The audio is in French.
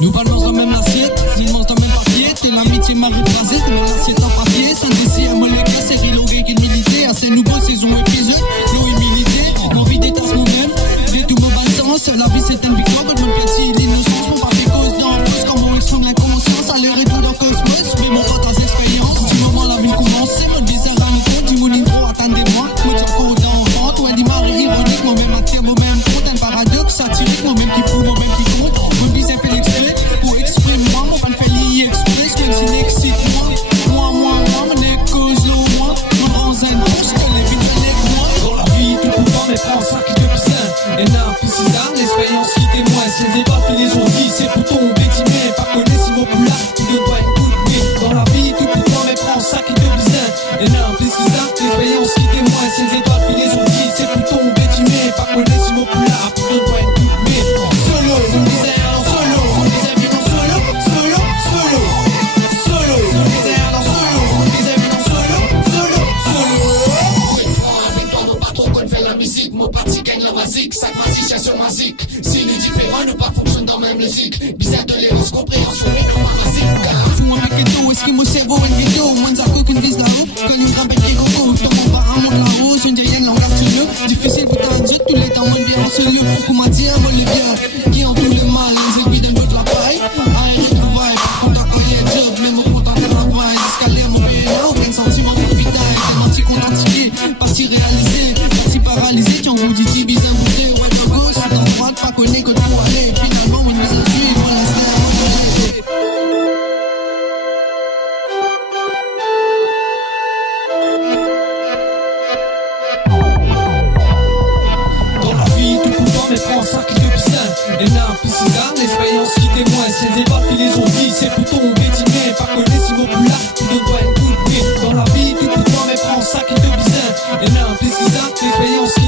Nous parlons dans la même assiette, nous mangons dans la même assiette. Et l'amitié m'arrive rasée, dans l'assiette en papier. Sans décider à me le cas, c'est relogué qui milité. À ces nouveaux saisons épisode, l'eau est milité. Envie d'état moi-même, j'ai tout mon bon sens. La vie c'est une victoire, de mon petit l'innocence. Mon parti cause d'enfance, quand on exprime la conscience. Aller retour dans le cosmos, mais mon pote en expérience. Du moment la vie commence, c'est mon désert à l'enfant. Du mon niveau, attendez-moi. Moi, j'ai encore d'enfant. Toi, dis Marie ironique, moi-même acteur, moi-même compte. Un paradoxe satirique, moi-même qui prouve, moi-même qui compte. Mon bizarre fait l'extrait, pour exprimer moi, mon fan fait l'e-express. Qu'elle s'y excite, moi, mon nez cause moi. Mon rang zen, je te l'ai vu, moi. Dans la vie, tout pourtant, mais prends ça qui te piscine. Et n'a plus si ça, l'expérience qui témoigne. C'est des baffes et les ondis, c'est pour tomber, timé. Pas connaître si mon poulard, tu ne dois être tout de dans la vie, tout pourtant, mais prends ça qui te piscine. Et n'a plus si ça, l'expérience qui témoigne. C'est des baffes et les ondis, c'est pour tomber, timé. Pas connaître si mon poulard, tu ne dois être tout de solo, on disait alors solo, on disait vivant solo, solo, solo, solo, on disait alors solo, on disait vivant solo, solo, solo. Avec toi, nous pas trop qu'on fait la musique. Mon parti gagne la musique, ça magicien sur musique. Si nous différents, nous pas fonctionnent dans la même musique. Bizarre de l'errance, compréhension, mais non pas musique. Fuma avec tout, est-ce que mon cerveau est vidéo? Moins à qu'aucune vise là-haut, quand il rampe des cocos. Tant qu'on va à mon là-haut, je ne dis rien, langage sur nous. Difficile pour t'en dire, tous les temps, on vient en ce lieu. Pour m'a dit un Bolivien, qui en tout le mal, les aiguilles d'un autre la paille. Arrête de travail, content quand il y a job, même au content de travail. Escalier, mon pays, aucun sentiment de vital. Tellement si content, parti réalisé, parti paralysé, qui en vous dit, Tibi, un bouclé, ouais, à gauche, à droite, pas connaît que t'as aller. Finalement, une mise à suivre, on laisse l'air. Mais prends ça qui te piscine. Et n'a plus si ça, l'expérience qui témoigne. C'est des baffes et les ondis, c'est pour tomber, timé. Pas connaître si mon poulard, tu ne dois être tout de dans la vie, tout le temps, mais prends ça qui te piscine. Et n'a plus si ça, l'expérience qui